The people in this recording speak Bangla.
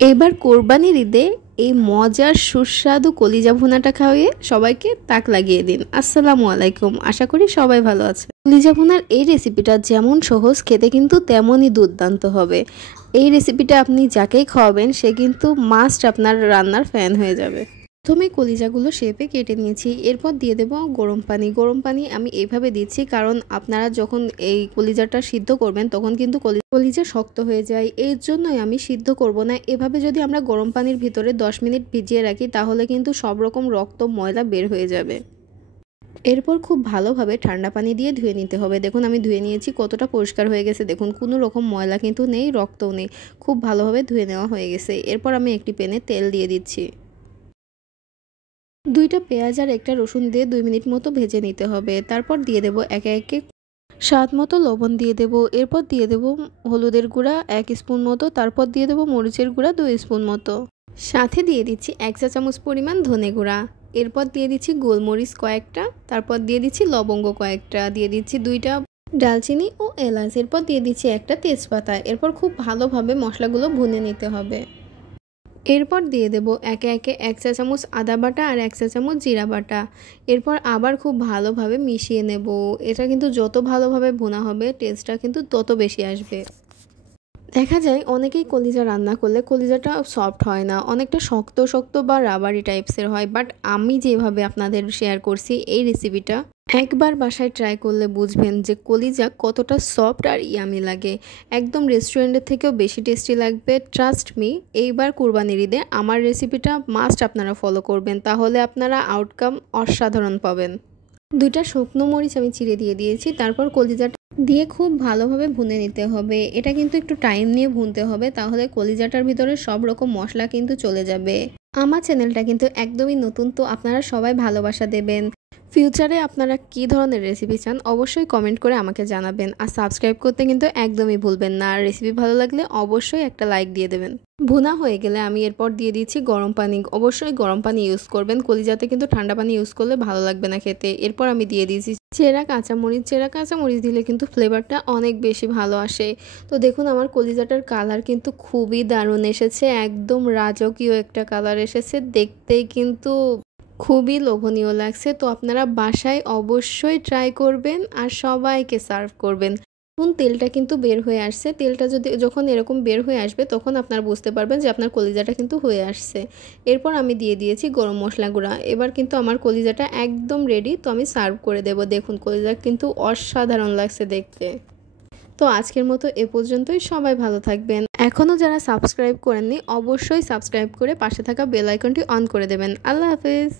এবার কোরবানির ঈদে এই মজার সুস্বাদু কলিজা ভুনাটা খাওয়িয়ে সবাইকে তাক লাগিয়ে দিন। আসসালামু আলাইকুম, আশা করি সবাই ভালো আছে। কলিজা ভুনার এই রেসিপিটা যেমন সহজ, খেতে কিন্তু তেমনই দুর্দান্ত হবে। এই রেসিপিটা আপনি যাকেই খাওয়াবেন সে কিন্তু মাস্ট আপনার রান্নার ফ্যান হয়ে যাবে। প্রথমে কলিজাগুলো শেপে কেটে নিয়েছি, এরপর দিয়ে দেব গরম পানি। গরম পানি আমি এইভাবে দিচ্ছি কারণ আপনারা যখন এই কলিজাটা সিদ্ধ করবেন তখন কিন্তু কলিজা শক্ত হয়ে যায়, এর জন্যই আমি সিদ্ধ করব না। এভাবে যদি আমরা গরম পানির ভিতরে 10 মিনিট ভিজিয়ে রাখি তাহলে কিন্তু সব রকম রক্ত ময়লা বের হয়ে যাবে। এরপর খুব ভালোভাবে ঠান্ডা পানি দিয়ে ধুয়ে নিতে হবে। দেখুন আমি ধুয়ে নিয়েছি, কতটা পরিষ্কার হয়ে গেছে। দেখুন কোনো রকম ময়লা কিন্তু নেই, রক্তও নেই, খুব ভালোভাবে ধুয়ে নেওয়া হয়ে গেছে। এরপর আমি একটি প্যানে তেল দিয়ে দিচ্ছি। 2টা পেঁয়াজ আর একটা রসুন দিয়ে 2 মিনিট মতো ভেজে নিতে হবে। তারপর দিয়ে দেব একে একে স্বাদ মতো লবণ দিয়ে দেব। এরপর দিয়ে দেব হলুদের গুঁড়া 1 স্পুন মতো। তারপর দিয়ে দেব মরিচের গুঁড়া 2 স্পুন মতো। সাথে দিয়ে দিচ্ছি 1 চা চামচ পরিমাণ ধনে গুঁড়া। এরপর দিয়ে দিচ্ছি গোলমরিচ কয়েকটা। তারপর দিয়ে দিচ্ছি লবঙ্গ কয়েকটা। দিয়ে দিচ্ছি 2টা ডালচিনি ও এলাচ। এরপর দিয়ে দিচ্ছি একটা তেজপাতা। এরপর খুব ভালোভাবে মশলাগুলো ভুনে নিতে হবে। এরপর দিয়ে দেব একে একে 1 চা চামচ আদা বাটা আর 1 চা চামচ জিরা বাটা। এরপর আবার খুব ভালোভাবে মিশিয়ে নেব। এটা কিন্তু যত ভালোভাবে ভুনা হবে টেস্টটা কিন্তু তত বেশি আসবে। দেখা যায় অনেকেই কলিজা রান্না করলে কলিজাটা সফট হয় না, অনেকটা শক্ত শক্ত বা রাবারি টাইপসের হয়। বাট আমি যেভাবে আপনাদের শেয়ার করছি এই রেসিপিটা, একবার বাসায় ট্রাই করলে বুঝবেন যে কলিজা কতটা সফট আর ইয়ামি লাগে। একদম রেস্টুরেন্টের থেকেও বেশি টেস্টি লাগবে, ট্রাস্ট মি। এইবার কুরবানির ঈদে আমার রেসিপিটা মাস্ট আপনারা ফলো করবেন, তাহলে আপনারা আউটকাম অসাধারণ পাবেন। 2টা শুকনো মরিচ আমি চিড়ে দিয়ে দিয়েছি। তারপর কলিজাটা দিয়ে খুব ভালোভাবে ভুনে নিতে হবে। এটা কিন্তু একটু টাইম নিয়ে ভুনতে হবে, তাহলে কলিজাটার ভিতরে সব রকম মশলা কিন্তু চলে যাবে। আমার চ্যানেলটা কিন্তু একদমই নতুন, তো আপনারা সবাই ভালোবাসা দেবেন। ফিউচারে আপনারা কী ধরনের রেসিপি চান অবশ্যই কমেন্ট করে আমাকে জানাবেন। আর সাবস্ক্রাইব করতে কিন্তু একদমই ভুলবেন না। আর রেসিপি ভালো লাগলে অবশ্যই একটা লাইক দিয়ে দেবেন। ভুনা হয়ে গেলে আমি এরপর দিয়ে দিচ্ছি গরম পানি। অবশ্যই গরম পানি ইউজ করবেন, কলিজাতে কিন্তু ঠান্ডা পানি ইউজ করলে ভালো লাগবে না খেতে। এরপর আমি দিয়ে দিয়েছি চেরা কাঁচামরিচ। চেরা কাঁচামরিচ দিলে কিন্তু ফ্লেভারটা অনেক বেশি ভালো আসে। তো দেখুন আমার কলিজাটার কালার কিন্তু খুবই দারুণ এসেছে, একদম রাজকীয় একটা কালার এসেছে, দেখতেই কিন্তু খুবই লোভনীয় লাগছে। তো আপনারা বাসায় অবশ্যই ট্রাই করবেন আর সবাইকে সার্ভ করবেন। এখন তেলটা কিন্তু বের হয়ে আসছে। তেলটা যখন এরকম বের হয়ে আসবে তখন আপনারা বুঝতে পারবেন যে আপনার কলিজাটা কিন্তু হয়ে আসছে। এরপর আমি দিয়ে দিয়েছি গরম মশলা গুঁড়া। এবার কিন্তু আমার কলিজাটা একদম রেডি, তো আমি সার্ভ করে দেব। দেখুন কলিজা কিন্তু অসাধারণ লাগছে দেখতে। তো আজকের মতো এ পর্যন্তই, সবাই ভালো থাকবেন। এখনও যারা সাবস্ক্রাইব করেননি অবশ্যই সাবস্ক্রাইব করে পাশে থাকা বেল আইকনটি অন করে দেবেন। আল্লাহ হাফেজ।